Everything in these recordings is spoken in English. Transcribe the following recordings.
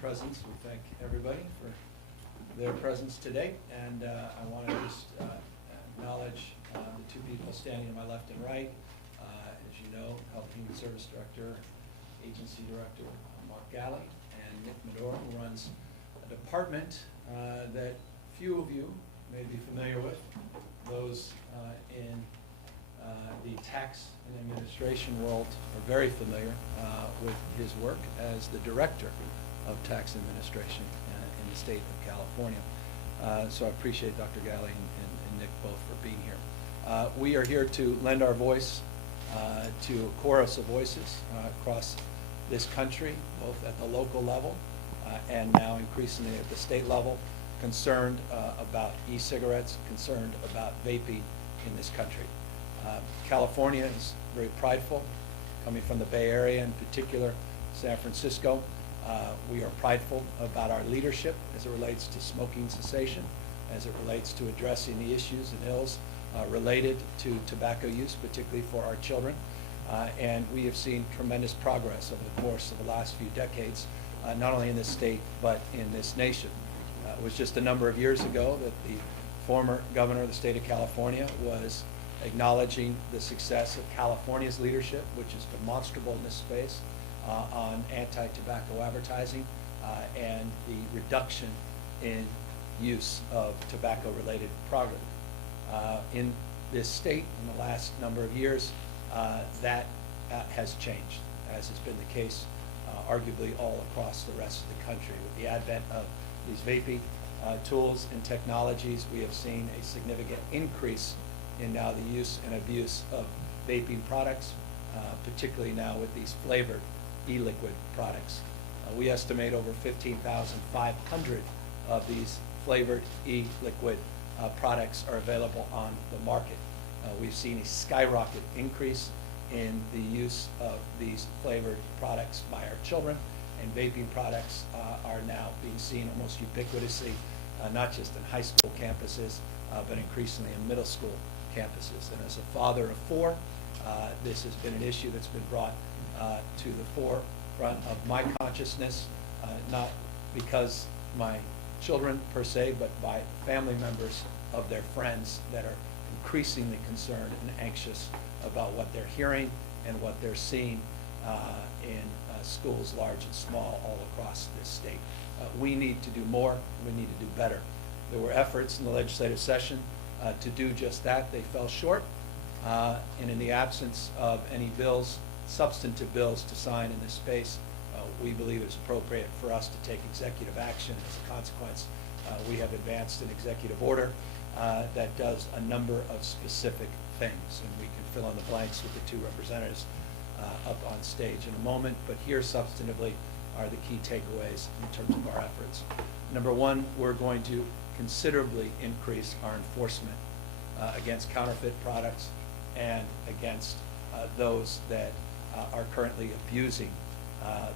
presence. We thank everybody for their presence today, and I want to just acknowledge the two people standing to my left and right. As you know, Health and Human Service Director, Agency Director Mark Galley, and Nick Medora, who runs a department that few of you may be familiar with. Those in the tax and administration world are very familiar with his work as the Director of Tax Administration in the state of California. So I appreciate Dr. Galley and Nick both for being here. We are here to lend our voice to a chorus of voices across this country, both at the local level and now increasingly at the state level, concerned about e-cigarettes, concerned about vaping in this country. California is very prideful, coming from the Bay Area, in particular San Francisco. We are prideful about our leadership as it relates to smoking cessation, as it relates to addressing the issues and ills related to tobacco use, particularly for our children. And we have seen tremendous progress over the course of the last few decades, not only in this state, but in this nation. It was just a number of years ago that the former governor of the state of California was acknowledging the success of California's leadership, which is demonstrable in this space, on anti-tobacco advertising and the reduction in use of tobacco-related products. In this state, in the last number of years, that has changed, as has been the case arguably all across the rest of the country. With the advent of these vaping tools and technologies, we have seen a significant increase in now the use and abuse of vaping products, particularly now with these flavored e-liquid products. We estimate over 15,500 of these flavored e-liquid products are available on the market. We've seen a skyrocket increase in the use of these flavored products by our children, and vaping products are now being seen almost ubiquitously, not just in high school campuses, but increasingly in middle school campuses. And as a father of four, this has been an issue that's been brought to the forefront of my consciousness, not because my children per se, but by family members of their friends that are increasingly concerned and anxious about what they're hearing and what they're seeing in schools large and small all across this state. We need to do more. We need to do better. There were efforts in the legislative session to do just that. They fell short, and in the absence of any bills, substantive bills to sign in this space, we believe it's appropriate for us to take executive action. As a consequence, we have advanced an executive order that does a number of specific things, and we can fill in the blanks with the two representatives up on stage in a moment, but here substantively are the key takeaways in terms of our efforts. Number one, we're going to considerably increase our enforcement against counterfeit products and against those that are currently abusing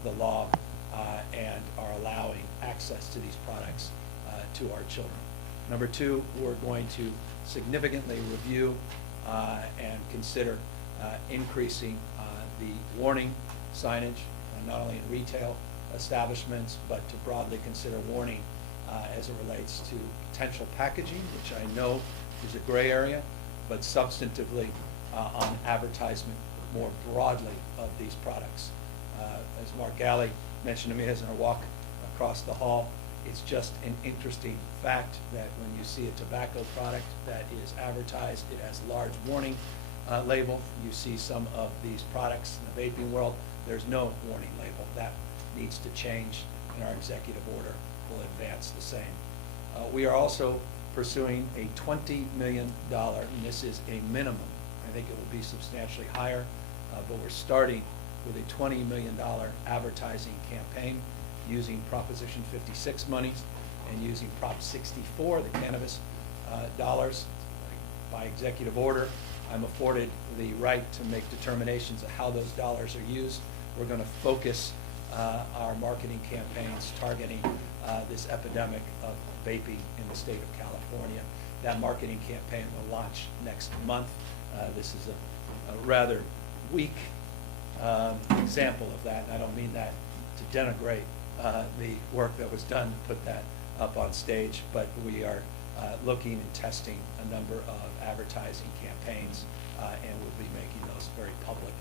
the law and are allowing access to these products to our children. Number two, we're going to significantly review and consider increasing the warning signage, not only in retail establishments, but to broadly consider warning as it relates to potential packaging, which I know is a gray area, but substantively on advertisement more broadly of these products. As Mark Galley mentioned to me as I walk across the hall, it's just an interesting fact that when you see a tobacco product that is advertised, it has a large warning label. You see some of these products in the vaping world, there's no warning label. That needs to change, and our executive order will advance the same. We are also pursuing a $20 million, and this is a minimum. I think it will be substantially higher, but we're starting with a $20 million advertising campaign using Proposition 56 monies and using Prop 64, the cannabis dollars. By executive order, I'm afforded the right to make determinations of how those dollars are used. We're going to focus our marketing campaigns targeting this epidemic of vaping in the state of California. That marketing campaign will launch next month. This is a rather weak example of that, and I don't mean that to denigrate the work that was done to put that up on stage, but we are looking and testing a number of advertising campaigns, and we'll be making those very public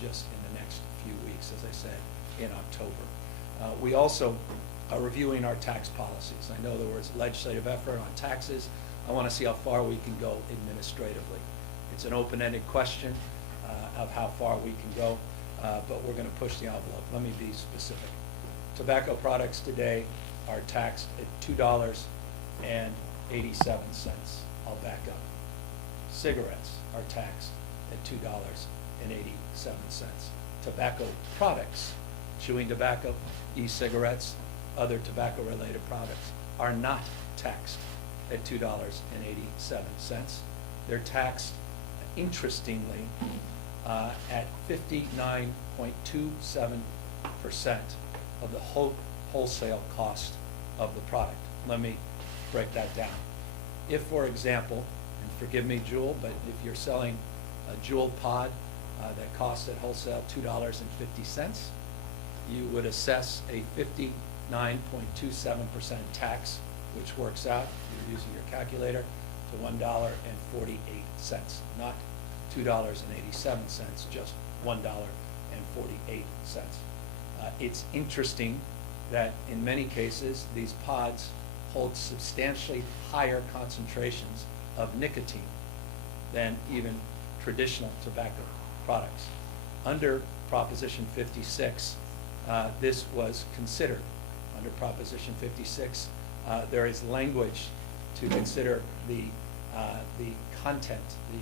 just in the next few weeks, as I said, in October. We also are reviewing our tax policies. I know there was legislative effort on taxes. I want to see how far we can go administratively. It's an open-ended question of how far we can go, but we're going to push the envelope. Let me be specific. Tobacco products today are taxed at $2.87. I'll back up. Cigarettes are taxed at $2.87. Tobacco products, chewing tobacco, e-cigarettes, other tobacco-related products are not taxed at $2.87. They're taxed, interestingly, at 59.27% of the wholesale cost of the product. Let me break that down. If, for example, and forgive me, Juul, but if you're selling a Juul pod that costs at wholesale $2.50, you would assess a 59.27% tax, which works out, if you're using your calculator, to $1.48, not $2.87, just $1.48. It's interesting that in many cases, these pods hold substantially higher concentrations of nicotine than even traditional tobacco products. Under Proposition 56, this was considered. Under Proposition 56, there is language to consider the content, the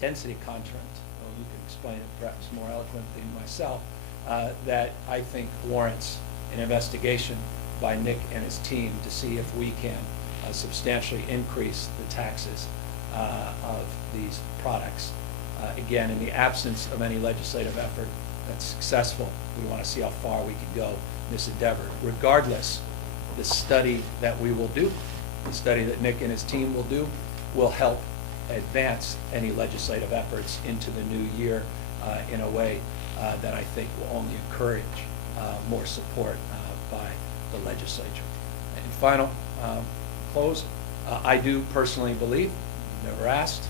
density content. Well, you can explain it perhaps more eloquently than myself. That I think warrants an investigation by Nick and his team to see if we can substantially increase the taxes of these products. Again, in the absence of any legislative effort that's successful, we want to see how far we can go in this endeavor. Regardless, the study that we will do, the study that Nick and his team will do, will help advance any legislative efforts into the new year in a way that I think will only encourage more support by the legislature. And final close, I do personally believe, never asked,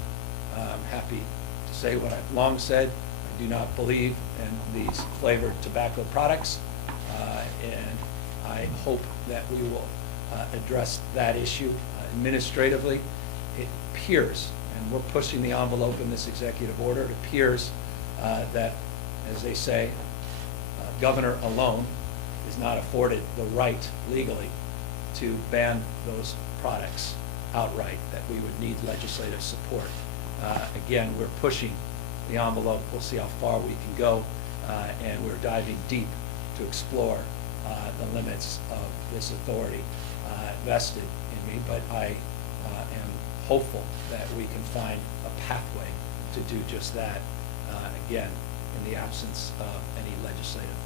I'm happy to say what I've long said, I do not believe in these flavored tobacco products, and I hope that we will address that issue administratively. It appears, and we're pushing the envelope in this executive order, it appears that, as they say, governor alone is not afforded the right legally to ban those products outright, that we would need legislative support. Again, we're pushing the envelope. We'll see how far we can go, and we're diving deep to explore the limits of this authority vested in me, but I am hopeful that we can find a pathway to do just that, again, in the absence of any legislative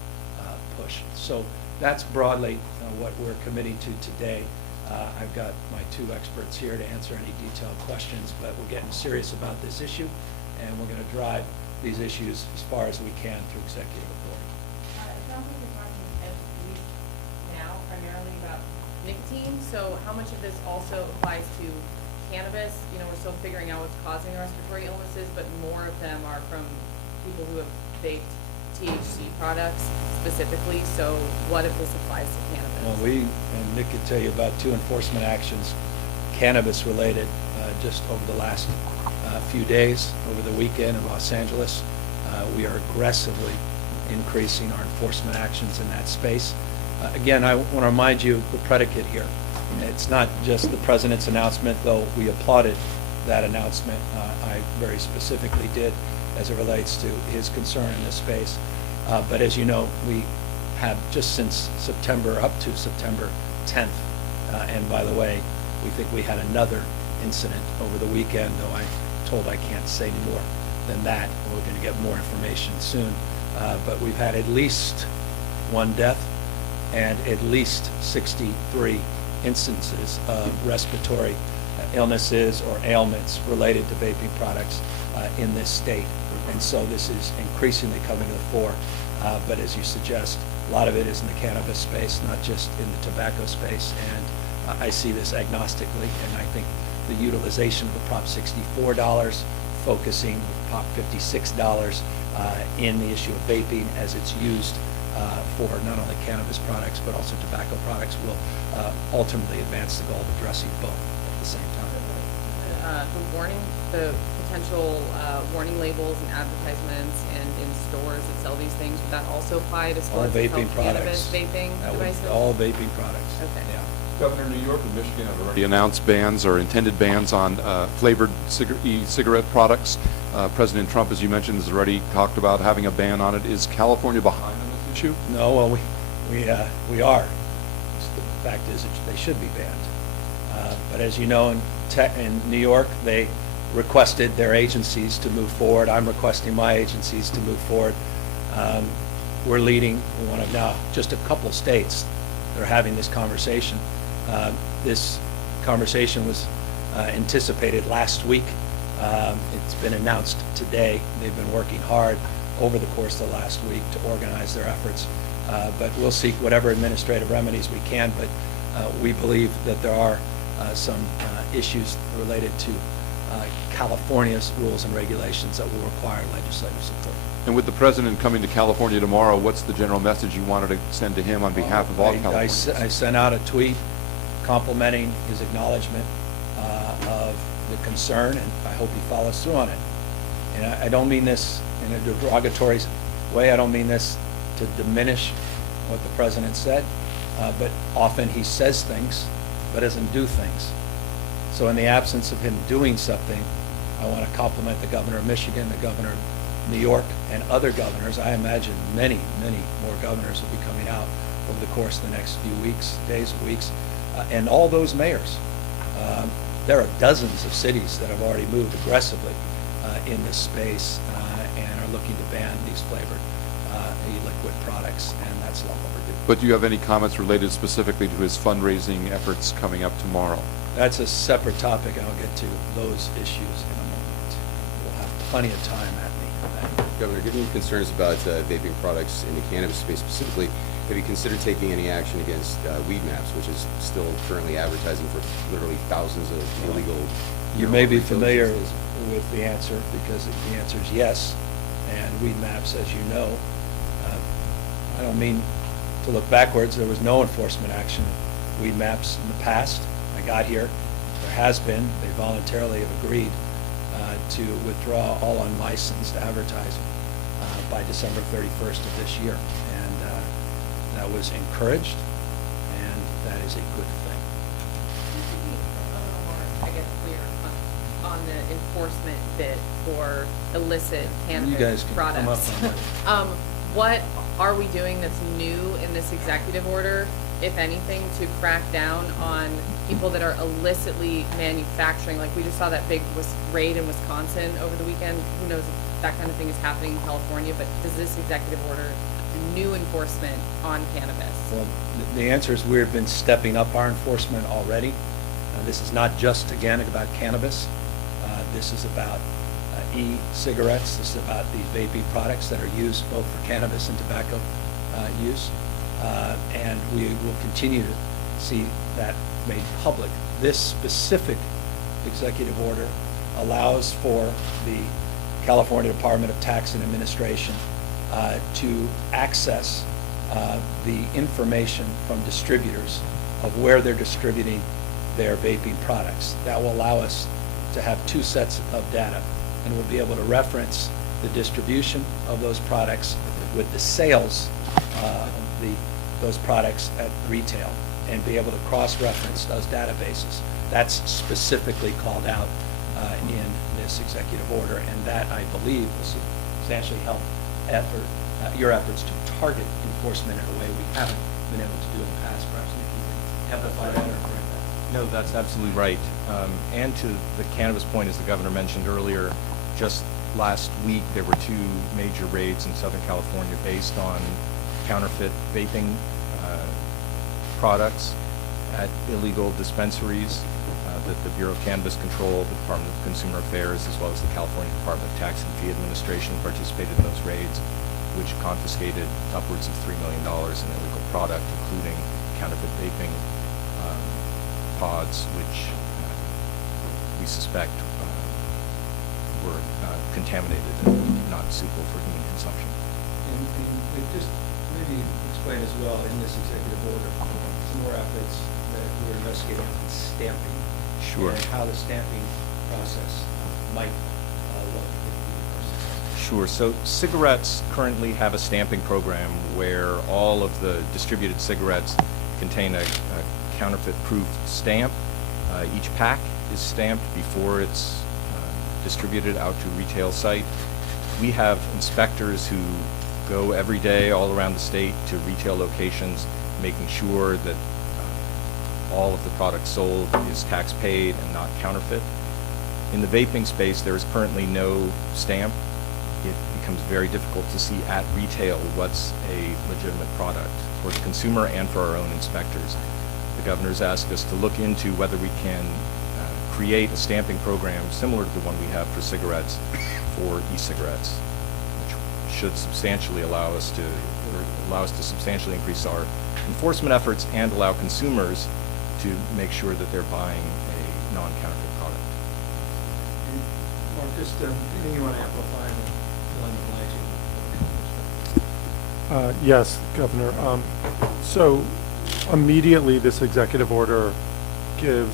push. So that's broadly what we're committing to today. I've got my two experts here to answer any detailed questions, but we're getting serious about this issue, and we're going to drive these issues as far as we can through executive authority. It sounds like you're talking at least now primarily about nicotine, so how much of this also applies to cannabis? You know, we're still figuring out what's causing the respiratory illnesses, but more of them are from people who have vaped THC products specifically, so what if this applies to cannabis? Well, and Nick could tell you about 2 enforcement actions, cannabis related, just over the last few days, over the weekend in Los Angeles. We are aggressively increasing our enforcement actions in that space. Again, I want to remind you the predicate here. It's not just the president's announcement, though we applauded that announcement. I very specifically did as it relates to his concern in this space. But as you know, we have just since September, up to September 10th, and by the way, we think we had another incident over the weekend, though I'm told I can't say more than that. We're going to get more information soon. But we've had at least 1 death and at least 63 instances of respiratory illnesses or ailments related to vaping products in this state. And so this is increasingly coming to the fore. But as you suggest, A lot of it is in the cannabis space, not just in the tobacco space, and I see this agnostically, and I think the utilization of the Prop 64 dollars, focusing Prop 56 dollars in the issue of vaping as it's used for not only cannabis products but also tobacco products will ultimately advance the goal of addressing both at the same time. The potential warning labels and advertisements and in stores that sell these things, would that also apply to All stores that vaping sell cannabis products. vaping That would- devices? All vaping products. Okay. Yeah. Governor, New York and Michigan have already announced bans or intended bans on flavored e-cigarette products. President Trump, as you mentioned, has already talked about having a ban on it. Is California behind on this issue? No, well, we are. The fact is, they should be banned. But as you know, in New York, they requested their agencies to move forward. I'm requesting my agencies to move forward. We're leading one of now just a couple of states that are having this conversation. This conversation was anticipated last week. It's been announced today. They've been working hard over the course of the last week to organize their efforts. But we'll seek whatever administrative remedies we can, but we believe that there are some issues related to California's rules and regulations that will require legislative support. And with the president coming to California tomorrow, what's the general message you wanted to send to him on behalf of all Californians? I sent out a tweet complimenting his acknowledgement of the concern, and I hope he follows through on it. And I don't mean this in a derogatory way. I don't mean this to diminish what the president said, but often he says things but doesn't do things. So in the absence of him doing something, I want to compliment the governor of Michigan, the governor of New York, and other governors. I imagine many, many more governors will be coming out over the course of the next few weeks, days, weeks, and all those mayors. There are dozens of cities that have already moved aggressively in this space and are looking to ban these flavored e-liquid products, and that's long overdue. But do you have any comments related specifically to his fundraising efforts coming up tomorrow? That's a separate topic, and I'll get to those issues in a moment. We'll have plenty of time at me. Governor, given your concerns about vaping products in the cannabis space specifically, have you considered taking any action against Weed Maps, which is still currently advertising for literally thousands of illegal? You may be retail familiar businesses? with the answer, because the answer is yes. And Weed Maps, as you know, I don't mean to look backwards. There was no enforcement action of Weed Maps in the past. I got here. There has been. They voluntarily have agreed to withdraw all unlicensed advertising by December 31st of this year. And that was encouraged, and that is a good thing. Just to be a little more, I guess, clear on the enforcement bit for illicit cannabis You guys can come up products. on that. What are we doing that's new in this executive order, if anything, to crack down on people that are illicitly manufacturing? Like, we just saw that big raid in Wisconsin over the weekend. Who knows if that kind of thing is happening in California, but does this executive order do new enforcement on cannabis? Well, the answer is we've been stepping up our enforcement already. This is not just, again, about cannabis. This is about e-cigarettes. This is about these vaping products that are used both for cannabis and tobacco use. And we will continue to see that made public. This specific executive order allows for the California Department of Tax and Administration to access the information from distributors of where they're distributing their vaping products. That will allow us to have two sets of data, and we'll be able to reference the distribution of those products with the sales of those products at retail, and be able to cross-reference those databases. That's specifically called out in this executive order, and that, I believe, will substantially help your efforts to target enforcement in a way we haven't been able to do in the past. Perhaps you can amplify that or correct that. No, that's absolutely right. And to the cannabis point, as the governor mentioned earlier, just last week there were two major raids in Southern California based on counterfeit vaping products at illegal dispensaries that the Bureau of Cannabis Control, the Department of Consumer Affairs, as well as the California Department of Tax and Fee Administration participated in those raids, which which confiscated upwards of $3 million in illegal product, including counterfeit vaping pods, which we suspect were contaminated and not suitable for human consumption. And just maybe explain as well in this executive order, some more efforts that we're investigating on stamping. Sure. And how the stamping process might look. Sure. So cigarettes currently have a stamping program where all of the distributed cigarettes contain a counterfeit-proof stamp. Each pack is stamped before it's distributed out to retail site. We have inspectors who go every day all around the state to retail locations, making sure that all of the product sold is tax paid and not counterfeit. In the vaping space, there is currently no stamp. It becomes very difficult to see at retail what's a legitimate product for the consumer and for our own inspectors. The governor's asked us to look into whether we can create a stamping program similar to the one we have for cigarettes for e-cigarettes, which should substantially allow us to substantially increase our enforcement efforts and allow consumers to make sure that they're buying a non-counterfeit product. Mark, just anything you want to amplify and fill in the blanks? Yes, Governor. So immediately this executive order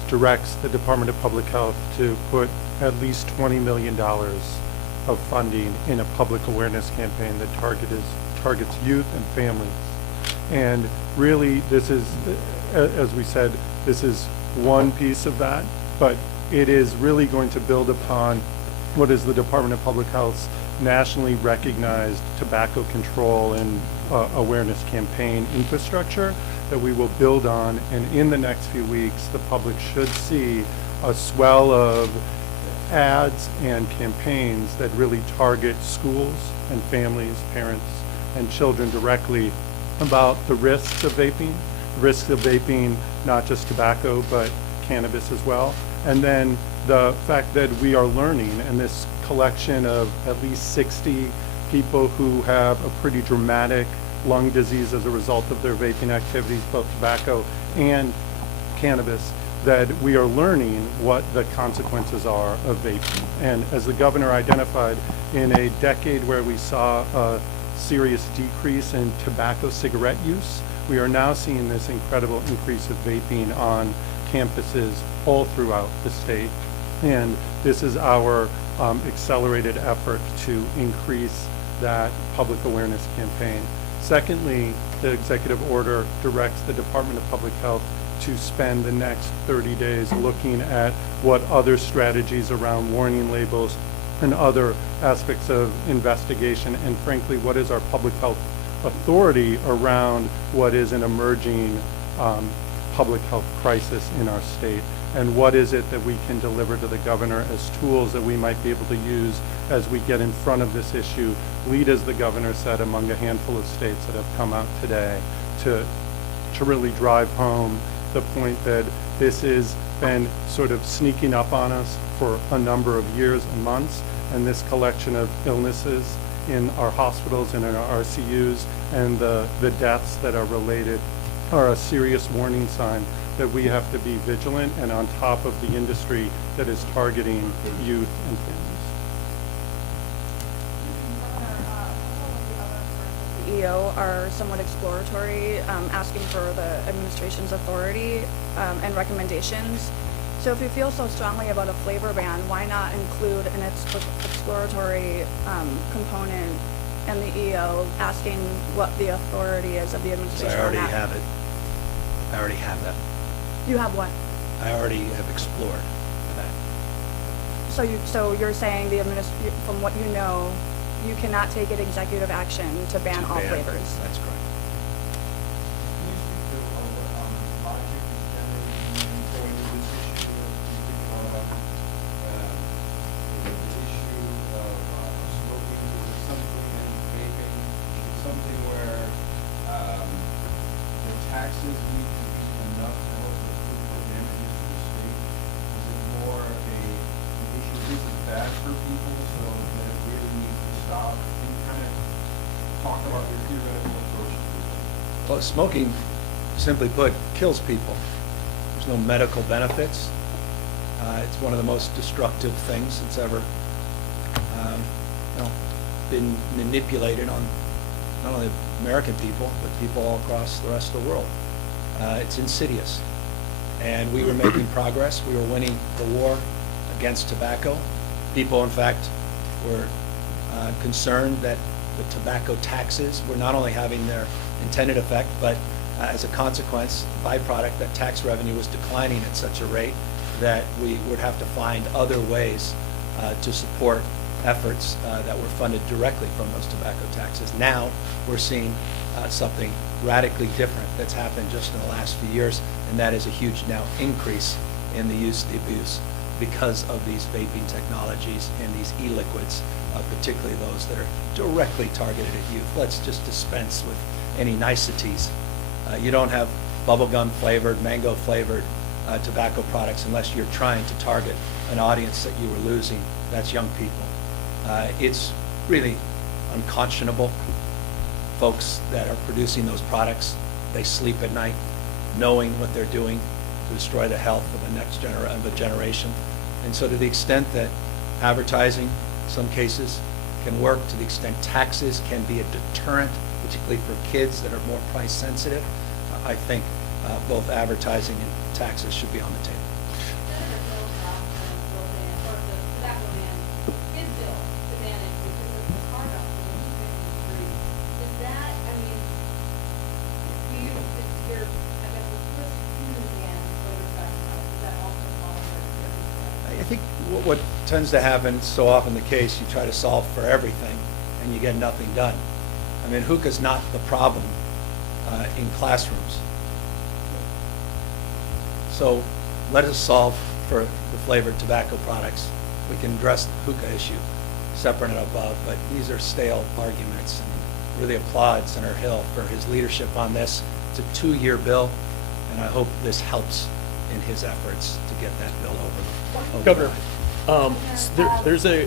directs the Department of Public Health to put at least $20 million of funding in a public awareness campaign that targets youth and families. And really this is, as we said, this is one piece of that, but it is really going to build upon what is the Department of Public Health's nationally recognized tobacco control and awareness campaign infrastructure that we will build on. And in the next few weeks, the public should see a swell of ads and campaigns that really target schools and families, parents, and children directly about the risks of vaping, not just tobacco, but cannabis as well. And then the fact that we are learning, and this collection of at least 60 people who have a pretty dramatic lung disease as a result of their vaping activities, both tobacco and cannabis, that we are learning what the consequences are of vaping. And as the governor identified, in a decade where we saw a serious decrease in tobacco cigarette use, we are now seeing this incredible increase of vaping on campuses all throughout the state. And this is our accelerated effort to increase that public awareness campaign. Secondly, the executive order directs the Department of Public Health to spend the next 30 days looking at what other strategies around warning labels and other aspects of investigation, and frankly, what is our public health authority around what is an emerging public health crisis in our state, and what is it that we can deliver to the governor as tools that we might be able to use as we get in front of this issue, lead, as the governor said, among a handful of states that have come out today to really drive home the point that this has been sort of sneaking up on us for a number of years and months, and this collection of illnesses in our hospitals and in our RCUs and the deaths that are related are a serious warning sign that we have to be vigilant and on top of the industry that is targeting youth and families. EO are somewhat exploratory, asking for the administration's authority and recommendations. So if you feel so strongly about a flavor ban, why not include an exploratory component in the EO asking what the authority is of the administration? I already on that? have it. I already have that. You have what? I already have explored that. So you're saying from what you know, you cannot take an executive action to ban all flavors? That's correct. Can you speak to what logic is generated in going to this issue? You think about the issue of smoking? Is it something in vaping? Is it something where the taxes need to be enough to help recoup the damages to the state? Is it more an issue, this is bad for people, so that it really needs to stop? Can you kind of talk about your theoretical approach to it. Well, smoking, simply put, kills people. There's no medical benefits. It's one of the most destructive things that's ever been manipulated on not only American people, but people all across the rest of the world. It's insidious. And we were making progress. We were winning the war against tobacco. People, in fact, were concerned that the tobacco taxes were not only having their intended effect, but as a consequence, byproduct, that tax revenue was declining at such a rate that we would have to find other ways to support efforts that were funded directly from those tobacco taxes. Now we're seeing something radically different that's happened just in the last few years, and that is a huge now increase in the use, the abuse, because of these vaping technologies and these e-liquids, particularly those that are directly targeted at youth. Let's just dispense with any niceties. You don't have bubblegum flavored, mango flavored tobacco products unless you're trying to target an audience that you were losing. That's young people. It's really unconscionable. Folks that are producing those products, they sleep at night knowing what they're doing to destroy the health of the next generation. And so to the extent that advertising, in some cases, can work, to the extent taxes can be a deterrent, particularly for kids that are more price sensitive, I think both advertising and taxes should be on the table. Senator Bill dropped the ban, or the tobacco ban, his bill to ban it because of the carve-out for the tobacco industry. Is that, I mean, do you, your, I guess, the push to ban flavor tobacco, does that also fall under? I think what tends to happen, so often the case, you try to solve for everything and you get nothing done. I mean, hookah's not the problem in classrooms. So let us solve for the flavored tobacco products. We can address the hookah issue separate and above, but these are stale arguments. And really applaud Senator Hill for his leadership on this. It's a 2-year bill, and I hope this helps in his efforts to get that bill over. Governor, there's a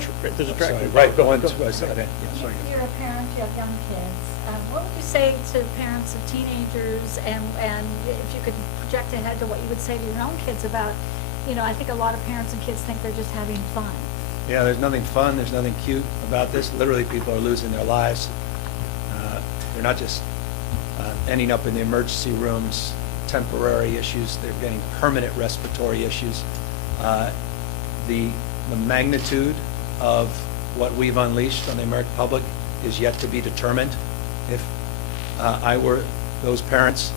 track. Sorry, right, Go one, ahead. two, I said it. Yeah, sorry. You're a parent, you have young kids. What would you say to parents of teenagers, and if you could project ahead to what you would say to your own kids about, I think a lot of parents and kids think they're just having fun. Yeah, there's nothing fun, there's nothing cute about this. Literally, people are losing their lives. They're not just ending up in the emergency rooms, temporary issues, they're getting permanent respiratory issues. The magnitude of what we've unleashed on the American public is yet to be determined. If I were those parents,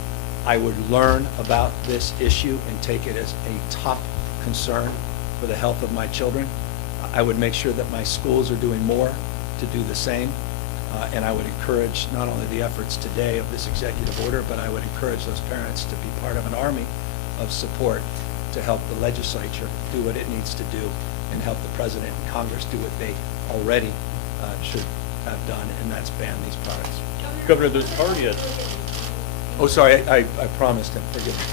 I would learn about this issue and take it as a top concern for the health of my children. I would make sure that my schools are doing more to do the same. And I would encourage not only the efforts today of this executive order, but I would encourage those parents to be part of an army of support to help the legislature do what it needs to do and help the president and Congress do what they already should have done, and that's ban these products. Governor, there's already a. Oh, sorry, I promised him, forgive me.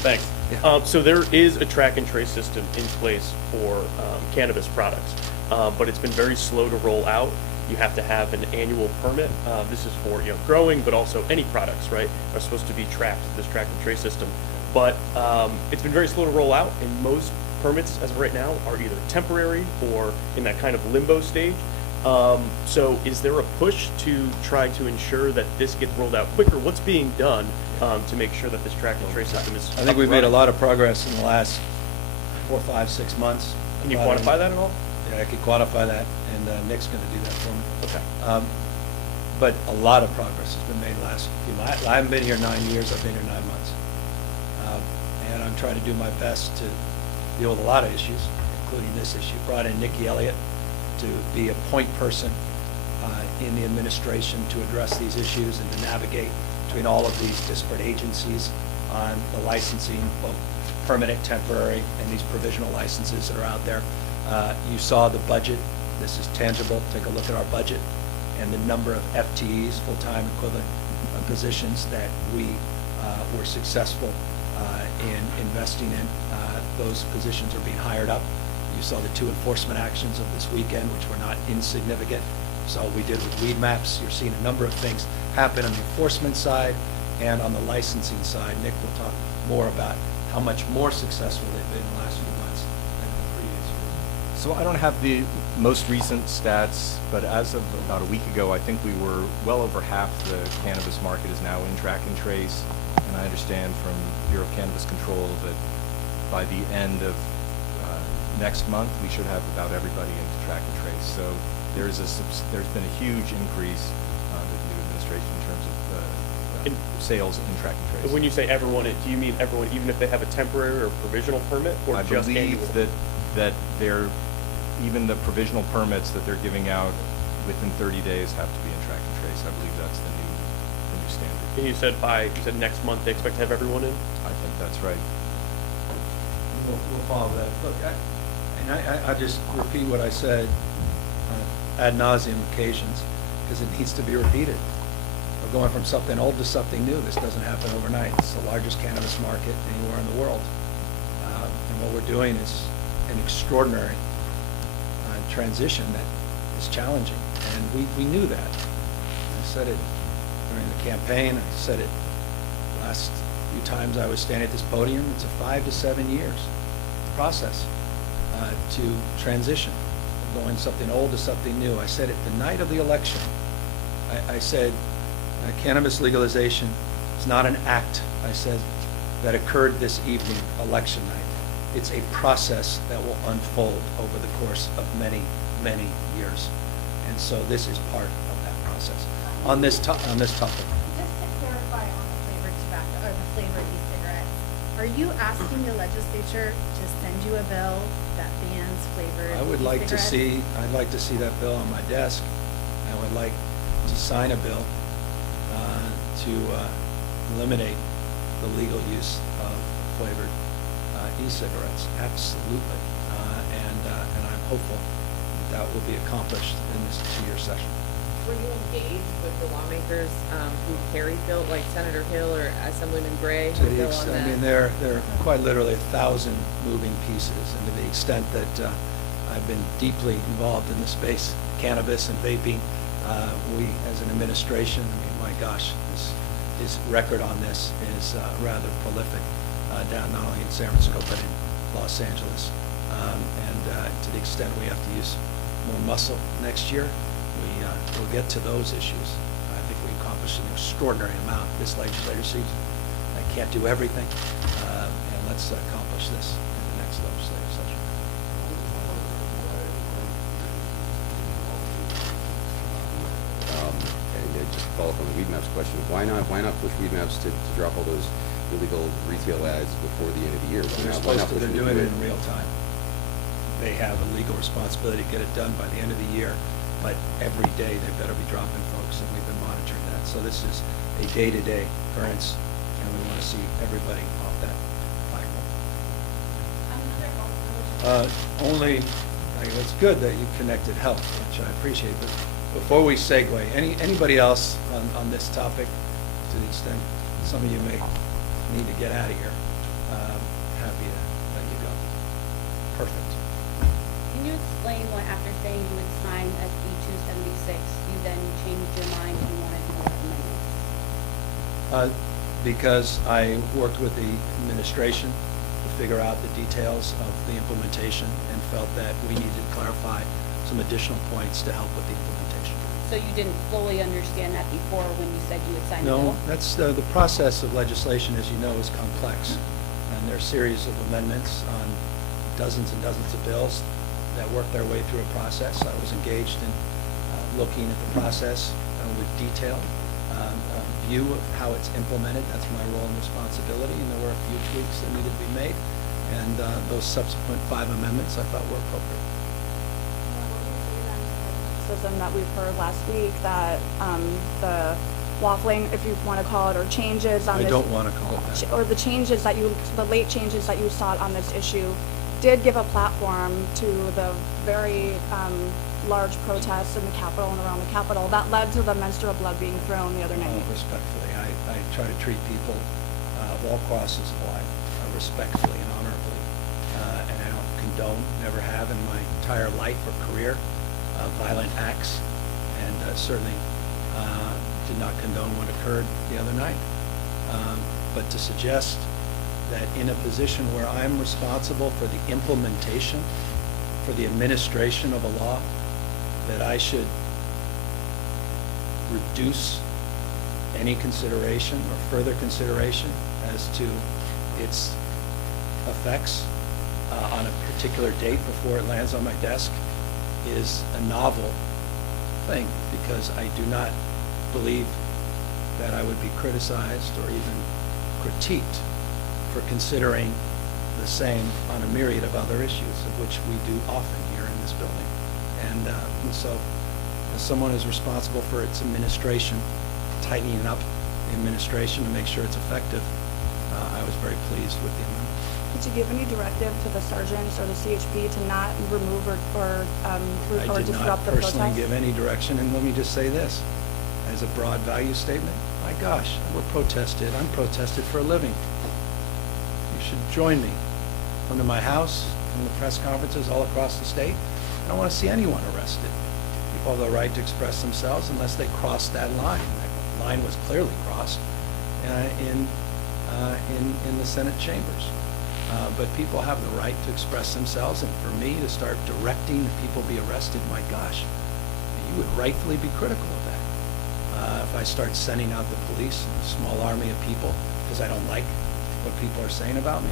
Thanks. Yeah. So there is a track and trace system in place for cannabis products, but it's been very slow to roll out. You have to have an annual permit. This is for growing, but also any products, right, are supposed to be tracked, this track and trace system. But it's been very slow to roll out, and most permits as of right now are either temporary or in that kind of limbo stage. So is there a push to try to ensure that this gets rolled out quicker? What's being done to make sure that this track and trace system is I think we've made a lot of progress in the last 4, 5, 6 months. Can you quantify that at all? Yeah, I could quantify that, and Nick's going to do that for me. Okay. But a lot of progress has been made last few months. I haven't been here 9 years, I've been here 9 months. And I'm trying to do my best to deal with a lot of issues, including this issue. Brought in Nikki Elliott to be a point person in the administration to address these issues and to navigate between all of these disparate agencies on the licensing, both permanent, temporary, and these provisional licenses that are out there. You saw the budget. This is tangible. Take a look at our budget and the number of FTEs, full-time equivalent positions that we were successful in investing in. Those positions are being hired up. You saw the 2 enforcement actions of this weekend, which were not insignificant. So we did with weed maps. You're seeing a number of things happen on the enforcement side and on the licensing side. Nick will talk more about how much more successful they've been in the last few months than in the previous years. So I don't have the most recent stats, but as of about a week ago, I think we were well over half the cannabis market is now in track and trace. And I understand from Bureau of Cannabis Control that by the end of next month, we should have about everybody into track and trace. So there's been a huge increase with the new administration in terms of sales in track and trace. When you say everyone, do you mean everyone, even if they have a temporary or provisional permit, or I just believe annual? that even the provisional permits that they're giving out within 30 days have to be in track and trace. I believe that's the new standard. And you said next month they expect to have everyone in? I think that's right. We'll follow that. Look, I just repeat what I said ad nauseum occasions, because it needs to be repeated. We're going from something old to something new. This doesn't happen overnight. It's the largest cannabis market anywhere in the world. And what we're doing is an extraordinary transition that is challenging. And we knew that. I said it during the campaign. I said it last few times I was standing at this podium. It's a 5 to 7 years process to transition, going something old to something new. I said it the night of the election. I said cannabis legalization is not an act, I said, that occurred this evening, election night. It's a process that will unfold over the course of many, many years. And so this is part of that process. On this topic. Just to clarify on the flavored tobacco, or the flavored e-cigarettes, are you asking the legislature to send you a bill that bans flavored I would like to e-cigarettes? I'd like to see that bill on my desk. I would like to sign a bill to eliminate the legal use of flavored e-cigarettes. Absolutely. And I'm hopeful that will be accomplished in this 2-year session. Were you engaged with the lawmakers who carried bill, like Senator Hill or Assemblyman Gray? To the extent, I mean, there are quite literally 1,000 moving pieces, and to the extent that I've been deeply involved in the space, cannabis and vaping, we, as an administration, I mean, my gosh, his record on this is rather prolific, down not only in San Francisco, but in Los Angeles. And to the extent we have to use more muscle next year, we'll get to those issues. I think we accomplished an extraordinary amount this legislative season. I can't do everything, and let's accomplish this in the next legislative session. And just to follow up on the weed maps question, why not push weed maps to drop all those illegal retail ads before the end of the year? They're doing it in real time. They have a legal responsibility to get it done by the end of the year, but every day they better be dropping folks, and we've been monitoring that. So this is a day-to-day occurrence, and we want to see everybody off that platform. It's good that you connected health, which I appreciate, but before we segue, anybody else on this topic, to the extent some of you may need to get out of here, happy to let you go. Perfect. Can you explain why after saying you would sign SB 276, you then changed your mind and wanted more amendments? Because I worked with the administration to figure out the details of the implementation and felt that we needed to clarify some additional points to help with the implementation. So you didn't fully understand that before when you said you would sign the bill? No, that's the process of legislation, as you know, is complex. And there are a series of amendments on dozens and dozens of bills that work their way through a process. I was engaged in looking at the process with detail, a view of how it's implemented. That's my role and responsibility, and there were a few tweaks that needed to be made. And those subsequent 5 amendments I thought were appropriate. Criticism that we've heard last week that the waffling, if you want to call it, or changes on I this. don't want to call it that. Or the changes that the late changes that you sought on this issue did give a platform to the very large protests in the Capitol and around the Capitol that led to the menstrual blood being thrown the other night. Respectfully, I try to treat people of all crosses of life respectfully and honorably, and I don't condone, never have in my entire life or career, violent acts. and certainly did not condone what occurred the other night. But to suggest that in a position where I'm responsible for the implementation, for the administration of a law, that I should reduce any consideration or further consideration as to its effects on a particular date before it lands on my desk is a novel thing, because I do not believe that I would be criticized or even critiqued for considering the same on a myriad of other issues, of which we do often here in this building. And so, as someone who's responsible for its administration, tightening up the administration to make sure it's effective, I was very pleased with the amendment. Did you give any directive to the sergeants or the CHP to not remove or I did not disrupt the protest? personally give any direction, and let me just say this, as a broad value statement, my gosh, I'm protested for a living. You should join me. Come to my house, come to press conferences all across the state. I don't want to see anyone arrested. People have the right to express themselves unless they cross that line. That line was clearly crossed in the Senate chambers. But people have the right to express themselves, and for me to start directing that people be arrested, my gosh, you would rightfully be critical of that. If I start sending out the police, a small army of people, because I don't like what people are saying about me,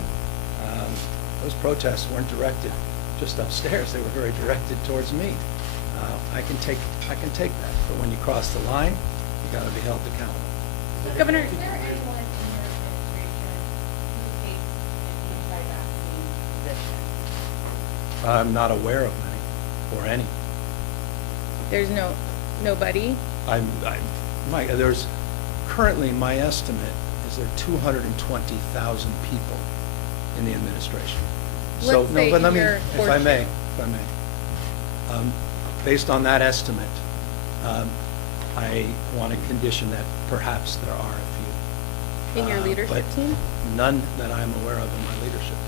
those protests weren't directed just upstairs. They were very directed towards me. I can take that, but when you cross the line, you got to be held accountable. Governor, Is there anyone in your administration who takes an anti-vaccine position? I'm not aware of many, or any. there's nobody? There's currently, my estimate is there are 220,000 people in the administration. So, Let's no, say but let me, your if I portion. may, based on that estimate, I want to condition that perhaps there are a few. In your leadership but team? None that I'm aware of in my leadership team.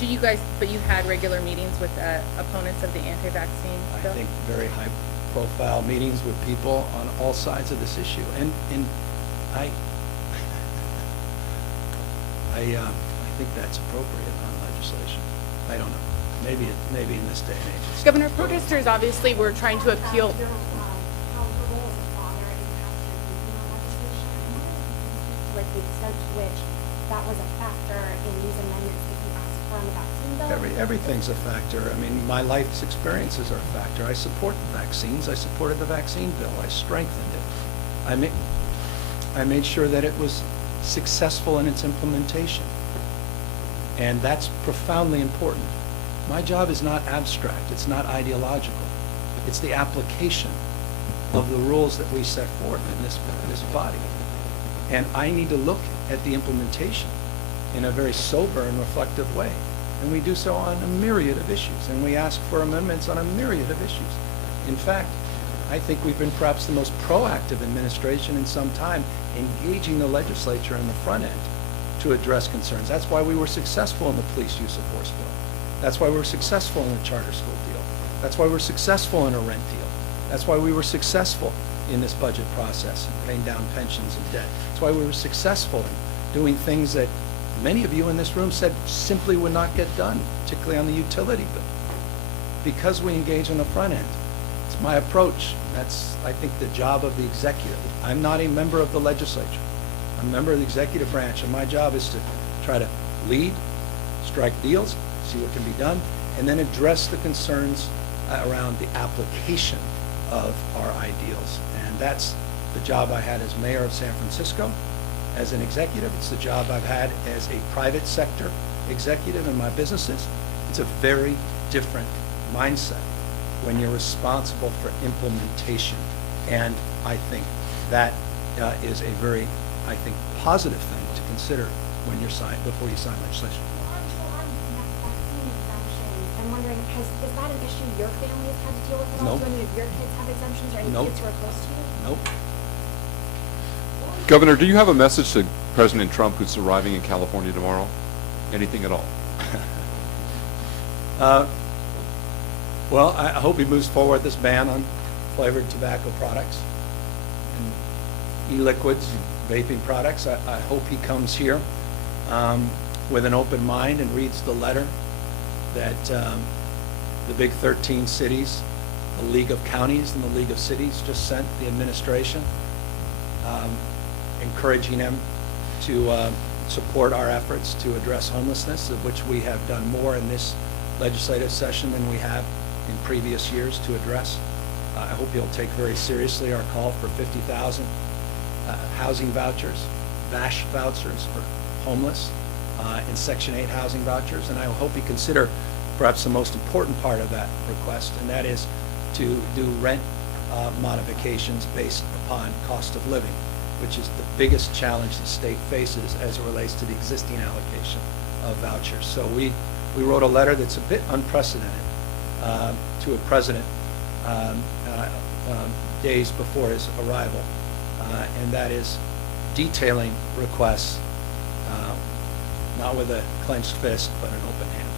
Do you guys, but you had regular meetings with opponents of the anti-vaccine bill? I think very high-profile meetings with people on all sides of this issue, and I think that's appropriate on legislation. I don't know. Maybe in this day and age. it's- Governor, protesters obviously were trying to appeal. How the role as a father impacted the legislation, like the extent to which that was a factor in these amendments that you asked for on the vaccine bill? Everything's a factor. I mean, my life's experiences are a factor. I support the vaccines. I supported the vaccine bill. I strengthened it. I made sure that it was successful in its implementation. And that's profoundly important. My job is not abstract. It's not ideological. It's the application of the rules that we set forth in this body. And I need to look at the implementation in a very sober and reflective way. And we do so on a myriad of issues. And we ask for amendments on a myriad of issues. In fact, I think we've been perhaps the most proactive administration in some time, engaging the legislature in the front end to address concerns. That's why we were successful in the police use of force bill. That's why we were successful in the charter school deal. That's why we were successful in a rent deal. That's why we were successful in this budget process and paying down pensions and debt. That's why we were successful in doing things that many of you in this room said simply would not get done, particularly on the utility bill. Because we engage on the front end. It's my approach. That's, I think, the job of the executive. I'm not a member of the legislature. I'm a member of the executive branch, and my job is to try to lead, strike deals, see what can be done, and then address the concerns around the application of our ideals. And that's the job I had as mayor of San Francisco as an executive. It's the job I've had as a private sector executive in my businesses. It's a very different mindset when you're responsible for implementation. And I think that is a very, positive thing to consider when you're before you sign legislation. Vaccine exemptions, I'm wondering, is that an issue your family has had to deal with at all? Nope. Do any of your kids have exemptions or any Nope. kids who are close to you? Nope. Governor, do you have a message to President Trump, who's arriving in California tomorrow? Anything at all? Well, I hope he moves forward this ban on flavored tobacco products and e-liquids, vaping products. I hope he comes here with an open mind and reads the letter that the big 13 cities, the League of Counties and the League of Cities just sent the administration, encouraging them to support our efforts to address homelessness, of which we have done more in this legislative session than we have in previous years to address. I hope you'll take very seriously our call for 50,000 housing vouchers, VASH vouchers for homeless, and Section 8 housing vouchers. And I hope you consider perhaps the most important part of that request, and that is to do rent modifications based upon cost of living, which is the biggest challenge the state faces as it relates to the existing allocation of vouchers. So we wrote a letter that's a bit unprecedented to a president days before his arrival, and that is detailing requests, not with a clenched fist, but an open hand.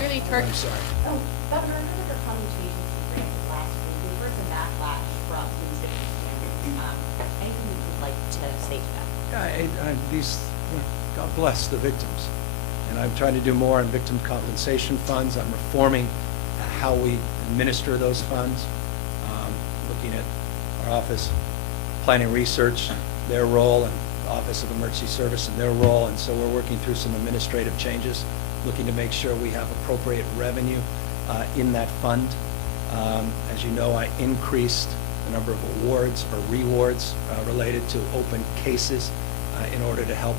Really, Kirk? I'm sorry. Oh, Governor, I know that there coming to agency grants last week. We've heard some backlash from constituents. Anything you would like to say to that? God bless the victims. And I'm trying to do more on victim compensation funds. I'm reforming how we administer those funds, looking at our Office of Planning Research, their role, and the Office of Emergency Service and their role. And so we're working through some administrative changes, looking to make sure we have appropriate revenue in that fund. As you know, I increased the number of awards or rewards related to open cases in order to help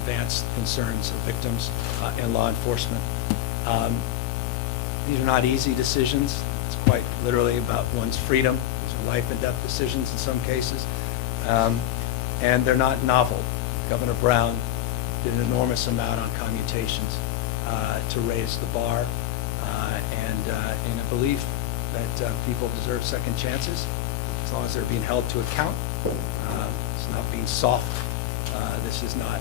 advance concerns of victims and law enforcement. These are not easy decisions. It's quite literally about one's freedom. These are life and death decisions in some cases. And they're not novel. Governor Brown did an enormous amount on commutations to raise the bar, and in a belief that people deserve second chances as long as they're being held to account. It's not being soft. This is not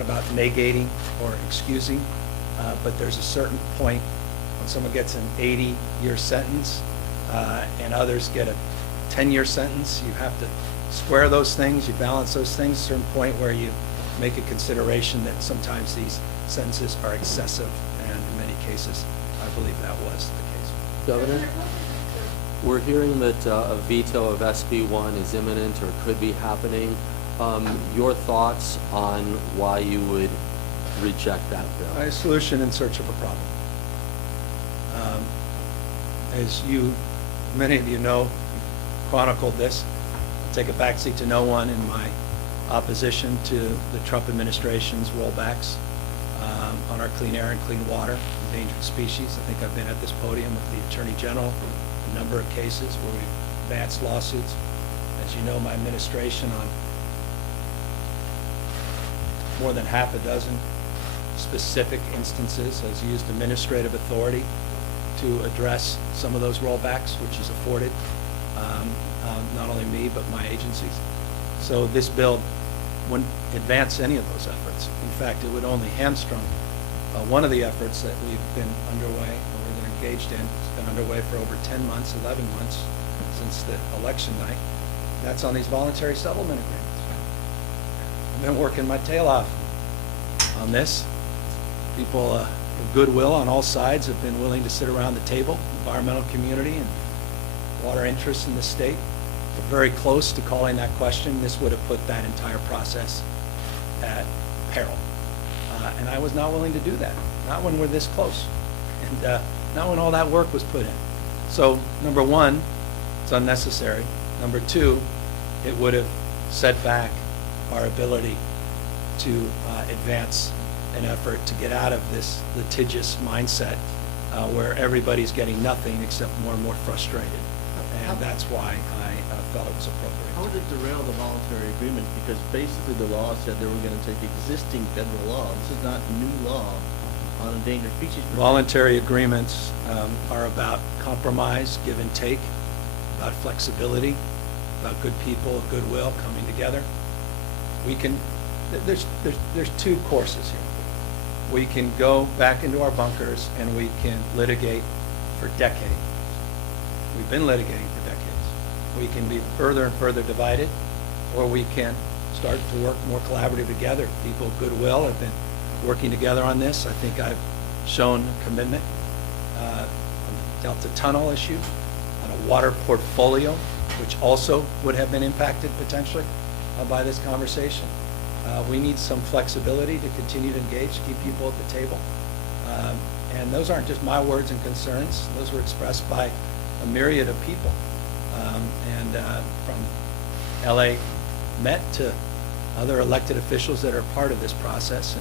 about negating or excusing, but there's a certain point when someone gets an 80-year sentence and others get a 10-year sentence. You have to square those things, you balance those things, a certain point where you make a consideration that sometimes these sentences are excessive, and in many cases, I believe that was the case. Governor, we're hearing that a veto of SB 1 is imminent or could be happening. Your thoughts on why you would reject that bill? A solution in search of a problem. As many of you know, chronicled this, I'll take a backseat to no one in my opposition to the Trump administration's rollbacks on our clean air and clean water, endangered species. I think I've been at this podium with the Attorney General, a number of cases where we've advanced lawsuits. As you know, my administration on more than half a dozen specific instances has used administrative authority to address some of those rollbacks, which is afforded not only me, but my agencies. So this bill wouldn't advance any of those efforts. In fact, it would only hamstring one of the efforts that we've been underway, or we've been engaged in. It's been underway for over 10 months, 11 months since the election night. That's on these voluntary settlement agreements. I've been working my tail off on this. People of goodwill on all sides have been willing to sit around the table, environmental community and water interests in the state. We're very close to calling that question. This would have put that entire process at peril. And I was not willing to do that, not when we're this close, and not when all that work was put in. So, number one, it's unnecessary. Number two, it would have set back our ability to advance an effort to get out of this litigious mindset where everybody's getting nothing except more and more frustrated. And that's why I felt it was appropriate. How would it derail the voluntary agreement? Because basically the law said they were going to take existing federal law. This is not new law on endangered species protection. Voluntary agreements are about compromise, give and take, about flexibility, about good people, goodwill coming together. We can. There's two courses here. we can go back into our bunkers and we can litigate for decades. We've been litigating for decades. We can be further and further divided, or we can start to work more collaboratively together. People of goodwill have been working together on this. I think I've shown commitment on the Delta Tunnel issue, on a water portfolio, which also would have been impacted potentially by this conversation. We need some flexibility to continue to engage, keep people at the table. And those aren't just my words and concerns. Those were expressed by a myriad of people. From LA Met to other elected officials that are part of this process.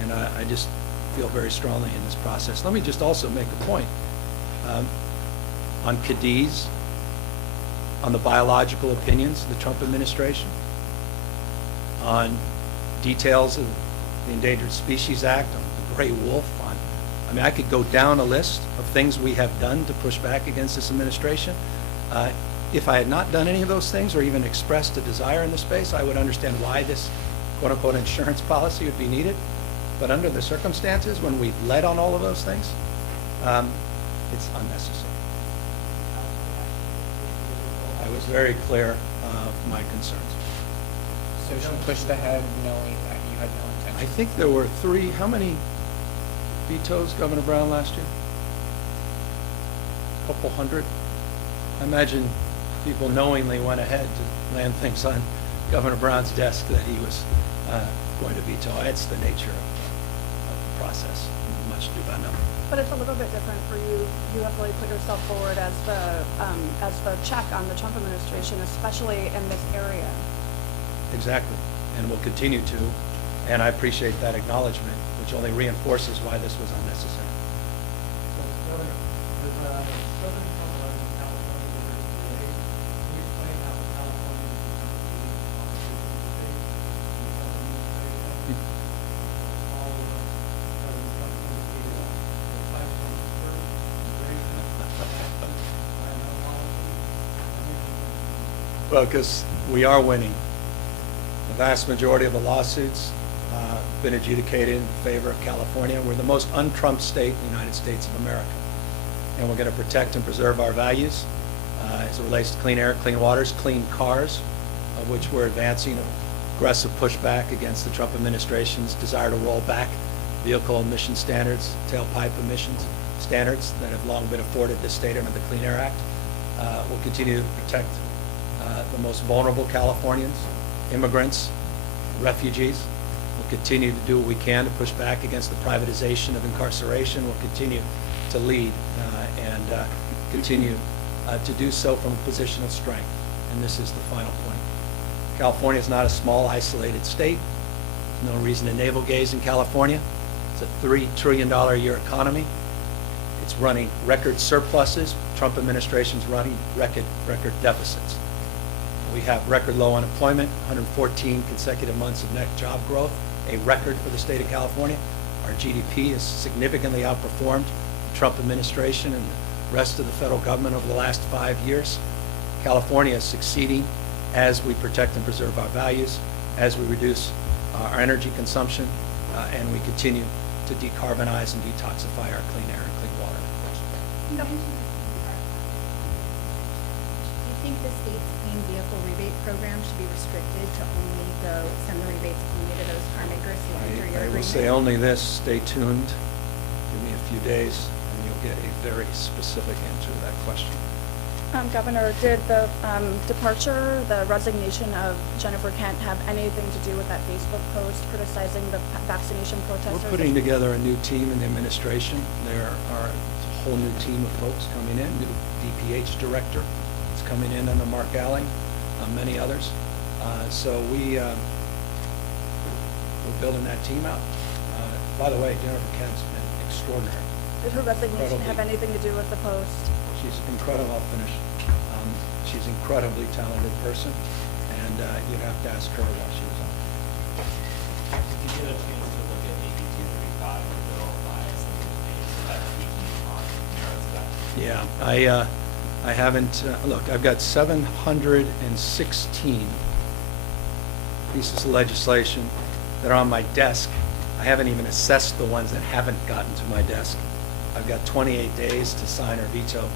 And I just feel very strongly in this process. Let me just also make a point on Cadiz, on the biological opinions of the Trump administration, on details of the Endangered Species Act, on the gray wolf, I mean, I could go down a list of things we have done to push back against this administration. If I had not done any of those things or even expressed a desire in the space, I would understand why this quote-unquote insurance policy would be needed. But under the circumstances, when we've led on all of those things, it's unnecessary. I was very clear of my concerns. So she pushed ahead knowing that you had no intention? I think there were three, how many vetoes, Governor Brown, last year? A couple hundred? I imagine people knowingly went ahead to land things on Governor Brown's desk that he was going to veto. It's the nature of the process. Much ado about nothing. But it's a little bit different for you. You have really put yourself forward as the check on the Trump administration, especially in this area. Exactly, and will continue to. And I appreciate that acknowledgement, which only reinforces why this was unnecessary. Well, because we are winning. The vast majority of the lawsuits have been adjudicated in favor of California. We're the most un-Trump state in the United States of America. And we're going to protect and preserve our values as it relates to clean air, clean waters, clean cars, of which we're advancing aggressive pushback against the Trump administration's desire to roll back vehicle emission standards, tailpipe emissions standards that have long been afforded this state under the Clean Air Act. We'll continue to protect the most vulnerable Californians, immigrants, refugees. We'll continue to do what we can to push back against the privatization of incarceration. We'll continue to lead and continue to do so from a position of strength. And this is the final point. California is not a small, isolated state. There's no reason to navel gaze in California. It's a $3 trillion a year economy. It's running record surpluses. Trump administration's running record deficits. We have record low unemployment, 114 consecutive months of net job growth, a record for the state of California. Our GDP has significantly outperformed the Trump administration and the rest of the federal government over the last 5 years. California is succeeding as we protect and preserve our values, as we reduce our energy consumption, and we continue to decarbonize and detoxify our clean air and clean water. Do you think the state's clean vehicle rebate program should be restricted to only send the rebates only to those car makers who enter your agreement? I will say only this, stay tuned, give me a few days, and you'll get a very specific answer to that question. Governor, did the departure, the resignation of Jennifer Kent have anything to do with that Facebook post criticizing the vaccination protesters? We're putting together a new team in the administration. There are a whole new team of folks coming in, new DPH director is coming in under Mark Alling, many others. So we're building that team out. By the way, Jennifer Kent's been extraordinary. Did her resignation have anything to do with the post? She's incredible. I'll finish. She's an incredibly talented person, and you'd have to ask her while she was on. Did you get a chance to look at AB 235 or bill bias that tweaking on merits of that? Yeah, I haven't. Look, I've got 716 pieces of legislation that are on my desk. I I haven't even assessed the ones that haven't gotten to my desk. I've got 28 days to sign or veto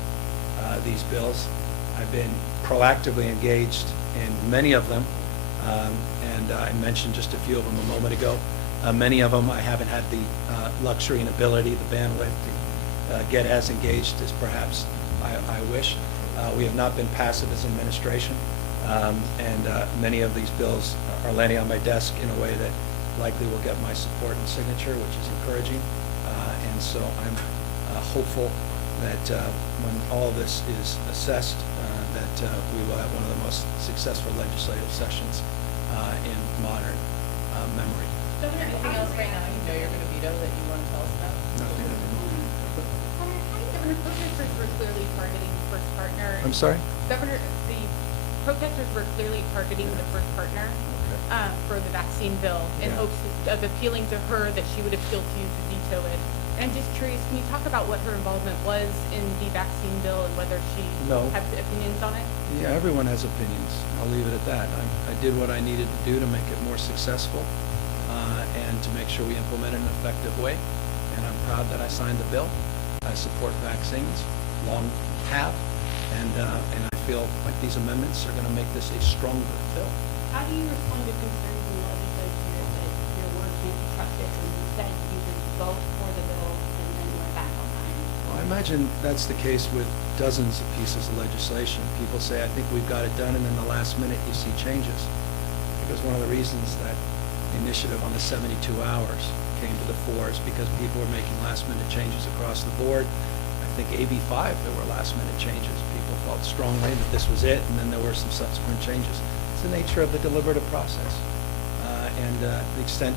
these bills. I've been proactively engaged in many of them, and I mentioned just a few of them a moment ago. Many of them I haven't had the luxury and ability, the bandwidth to get as engaged as perhaps I wish. We have not been passive as administration, and many of these bills are landing on my desk in a way that likely will get my support and signature, which is encouraging. And so I'm hopeful that when all this is assessed, that we will have one of the most successful legislative sessions in modern memory. Governor, anything else right now you know you're going to veto that you want to tell us about? Nothing. Governor, protesters were clearly targeting the first partner. I'm sorry? Governor, the protesters were clearly targeting the first partner for the vaccine bill in hopes of appealing to her that she would appeal to you to veto it. And I'm just curious, can you talk about what her involvement was in the vaccine bill and whether she had opinions on it? Yeah, everyone has opinions. I'll leave it at that. I did what I needed to do to make it more successful and to make sure we implement it in an effective way. And I'm proud that I signed the bill. I support vaccines, long have, and I feel like these amendments are going to make this a stronger bill. How do you respond to concerns in the legislature that your word can't be trusted, and instead you would vote for the bill and then went back on that? Well, I imagine that's the case with dozens of pieces of legislation. People say, I think we've got it done, and then the last minute you see changes. Because one of the reasons that the initiative on the 72 hours came to the fore is because people were making last minute changes across the board. I think AB 5, there were last minute changes. People felt strongly that this was it, and then there were some subsequent changes. It's the nature of the deliberative process. And the extent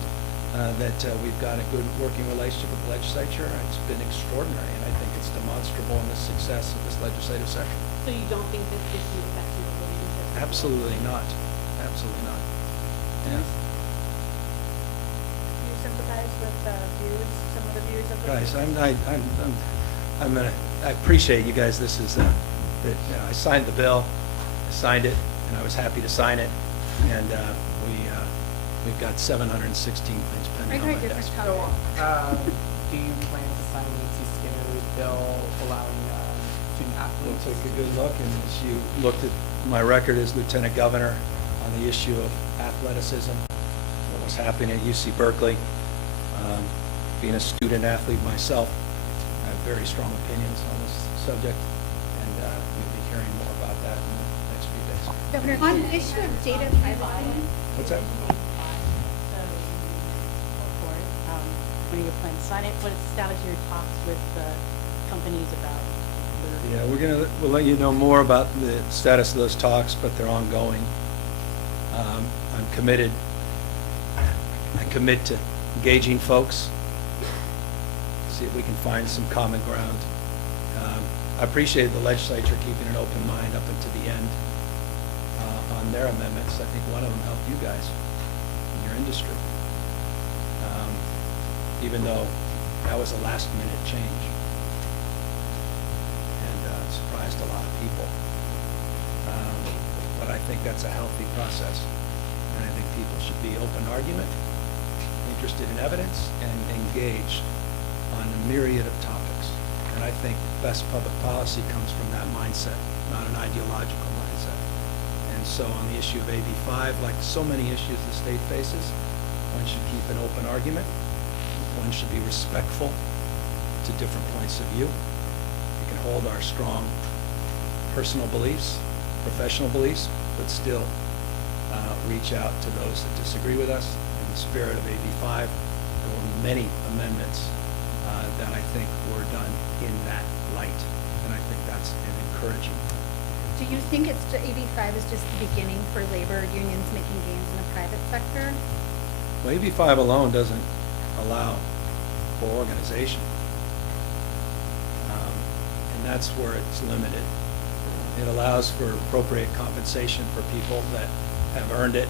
that we've got a good working relationship with the legislature, it's been extraordinary, and I think it's demonstrable in the success of this legislative session. So you don't think this issue affects your relationship? Absolutely not. Absolutely not. Yeah. Do you sympathize with some of the views of the Guys, I appreciate you guys. This is I signed the bill, I signed it, and I was happy to sign it. And we've got 716 things pending on my desk. So, do you plan to sign Nancy Skinner's bill allowing student athletes? We'll take a good look, and as you looked at my record as Lieutenant Governor on the issue of athleticism, what was happening at UC Berkeley, being a student athlete myself, I have very strong opinions on this subject, and we'll be hearing more about that in the next few days. Governor, on the issue of data privacy, What's that? When you plan to sign it, what is the status of your talks with the companies about Yeah, we'll let you know more about the status of those talks, but they're ongoing. I'm committed. I commit to engaging folks, see if we can find some common ground. I appreciated the legislature keeping an open mind up until the end on their amendments. I think one of them helped you guys in your industry, even though that was a last-minute change and surprised a lot of people. But I think that's a healthy process, and I think people should be open argument, interested in evidence, and engaged on a myriad of topics. And I think best public policy comes from that mindset, not an ideological mindset. And so on the issue of AB 5, like so many issues the state faces, one should keep an open argument. One should be respectful to different points of view. We can hold our strong personal beliefs, professional beliefs, but still reach out to those that disagree with us. In the spirit of AB 5, there were many amendments that I think were done in that light, and I think that's encouraging. do you think AB 5 is just the beginning for labor unions making gains in the private sector? Well, AB 5 alone doesn't allow for organization, and that's where it's limited. It allows for appropriate compensation for people that have earned it,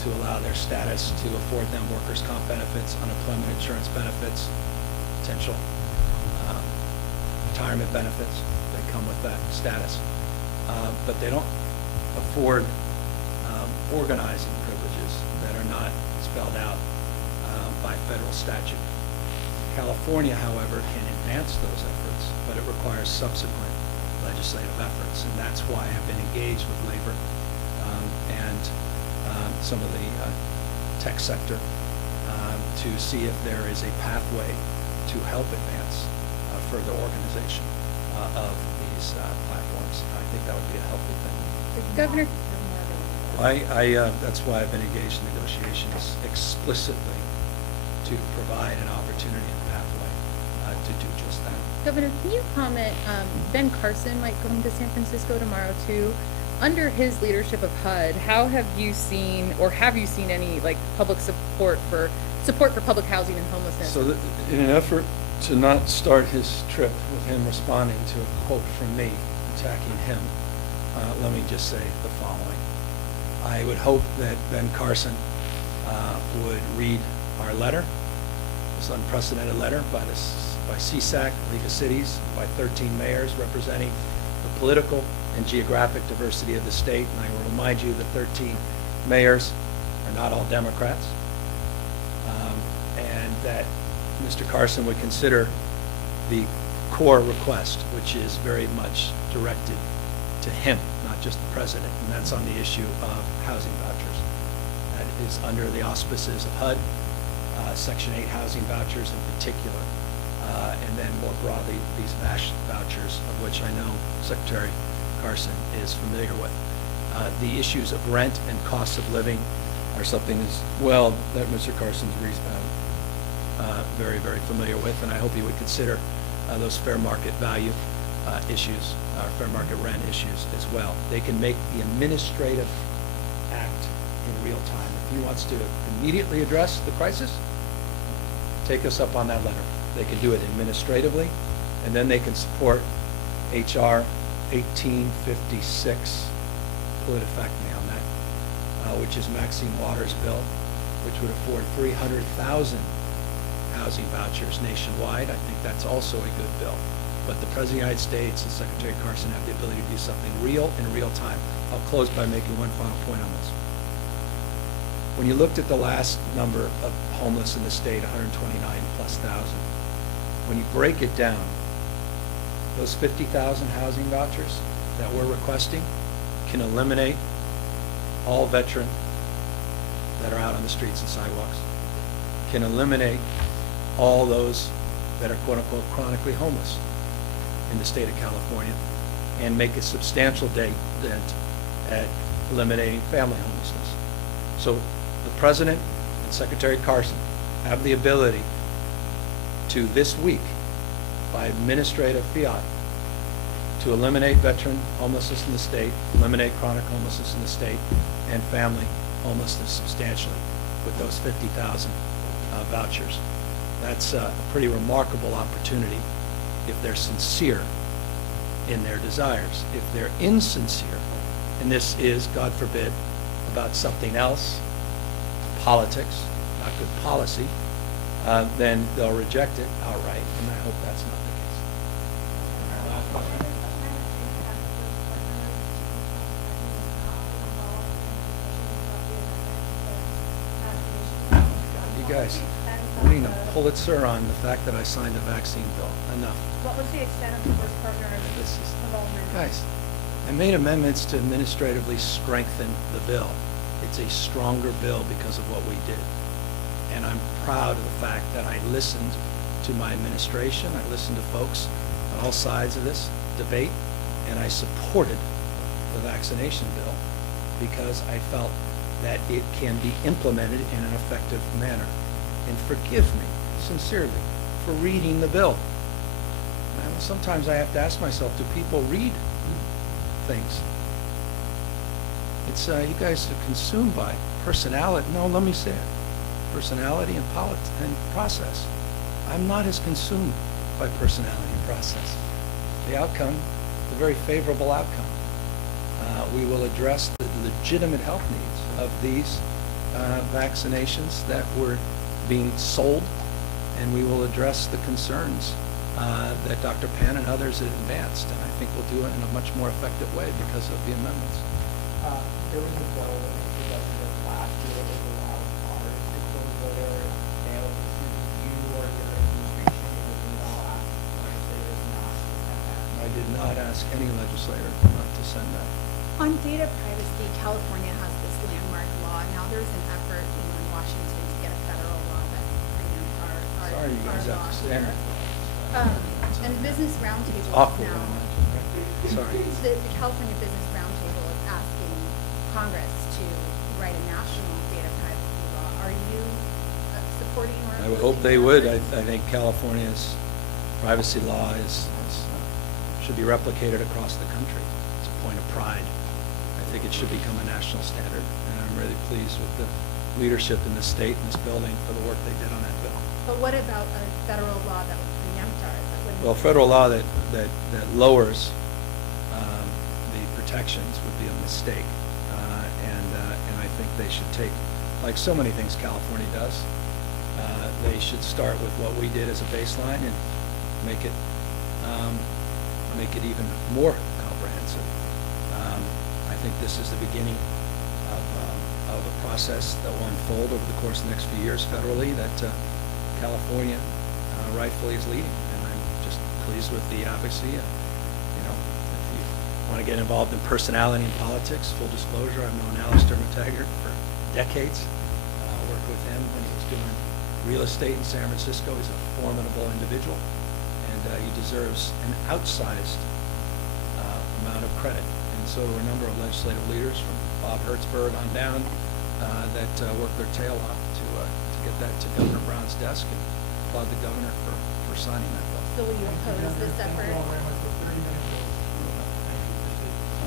to allow their status to afford them workers' comp benefits, unemployment insurance benefits, potential retirement benefits that come with that status. But they don't afford organizing privileges that are not spelled out by federal statute. California, however, can advance those efforts, but it requires subsequent legislative efforts, and that's why I've been engaged with labor and some of the tech sector to see if there is a pathway to help advance further organization of these platforms. I think that would be a healthy thing. Governor, That's why I've been engaged in negotiations explicitly to provide an opportunity and pathway to do just that. Governor, can you comment, Ben Carson might come to San Francisco tomorrow too. Under his leadership of HUD, how have you seen any like public support for public housing and homelessness? So in an effort to not start his trip with him responding to a quote from me attacking him, let me just say the following. I would hope that Ben Carson would read our letter, this unprecedented letter by CSAC, League of Cities, by 13 mayors representing the political and geographic diversity of the state. And I will remind you that 13 mayors are not all Democrats, and that Mr. Carson would consider the core request, which is very much directed to him, not just the president, and that's on the issue of housing vouchers. That is under the auspices of HUD, Section 8 housing vouchers in particular, and then more broadly these VASH vouchers, of which I know Secretary Carson is familiar with. The issues of rent and cost of living are something as well that Mr. Carson's very, very familiar with, and I hope he would consider those fair market value issues, fair market rent issues as well. They can make the administrative act in real time. If he wants to immediately address the crisis, take us up on that letter. They can do it administratively, and then they can support H.R. 1856, politifect me on that, which is Maxine Waters' bill, which would afford 300,000 housing vouchers nationwide. I think that's also a good bill. But the President of the United States and Secretary Carson have the ability to do something real in real time. I'll close by making one final point on this. When you looked at the last number of homeless in the state, 129 plus thousand, when you break it down, those 50,000 housing vouchers that we're requesting can eliminate all veteran that are out on the streets and sidewalks, can eliminate all those that are quote-unquote chronically homeless in the state of California, and make a substantial dent at eliminating family homelessness. So the President and Secretary Carson have the ability to this week, by administrative fiat, to eliminate veteran homelessness in the state, eliminate chronic homelessness in the state, and family homelessness substantially with those 50,000 vouchers. That's a pretty remarkable opportunity if they're sincere in their desires. If they're insincere, and this is, God forbid, about something else, politics, not good policy, then they'll reject it outright, and I hope that's not the case. You guys, winning a Pulitzer on the fact that I signed a vaccine bill. Enough. What was the extent of this partner's involvement? Guys, I made amendments to administratively strengthen the bill. It's a stronger bill because of what we did. And I'm proud of the fact that I listened to my administration, I listened to folks on all sides of this debate, and I supported the vaccination bill because I felt that it can be implemented in an effective manner. And forgive me, sincerely, for reading the bill. And sometimes I have to ask myself, do people read things? It's, you guys are consumed by personality. No, let me say it. Personality and process. I'm not as consumed by personality and process. The outcome, the very favorable outcome. We will address the legitimate health needs of these vaccinations that were being sold, and we will address the concerns that Dr. Pan and others have advanced, and I think we'll do it in a much more effective way because of the amendments. There was a bill introduced last year that allowed bars to close their did not ask any legislator not to send that. On data privacy, California has this landmark law. Now there's an effort, in Washington to get a federal law that preempts our Sorry, you guys have law to stand. here. And Business Roundtable It's awkward, now, I imagine, right? Sorry. the California Business Roundtable is asking Congress to write a national data privacy law. Are you supporting or I would opposing hope they that would. effort? I think California's privacy law should be replicated across the country. It's a point of pride. I think it should become a national standard, and I'm really pleased with the leadership in the state and this building for the work they did on that bill. But what about a federal law that would preempt ours? That wouldn't- Well, federal law that lowers the protections would be a mistake, and I think they should take, like so many things California does, they should start with what we did as a baseline and make it even more comprehensive. I think this is the beginning of a process that will unfold over the course of the next few years federally that California rightfully is leading, and I'm just pleased with the advocacy. And if you want to get involved in personality and politics, full disclosure, I've known Alistair McTaggart for decades. Worked with him when he was doing real estate in San Francisco. He's a formidable individual, and he deserves an outsized amount of credit. And so do a number of legislative leaders from Bob Hertzberg on down that worked their tail off to get that to Governor Brown's desk, and applaud the governor for signing that bill. So will you oppose this effort?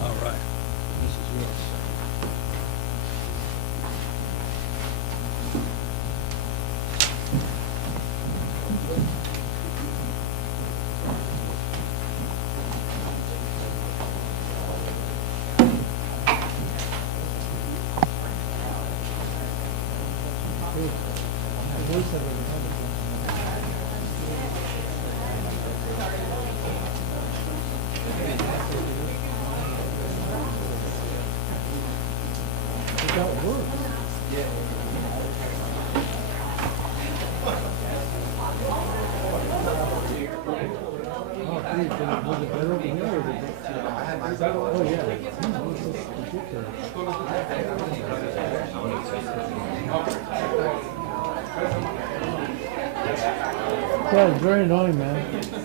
All right. This is yours. Yeah, it's very annoying, man.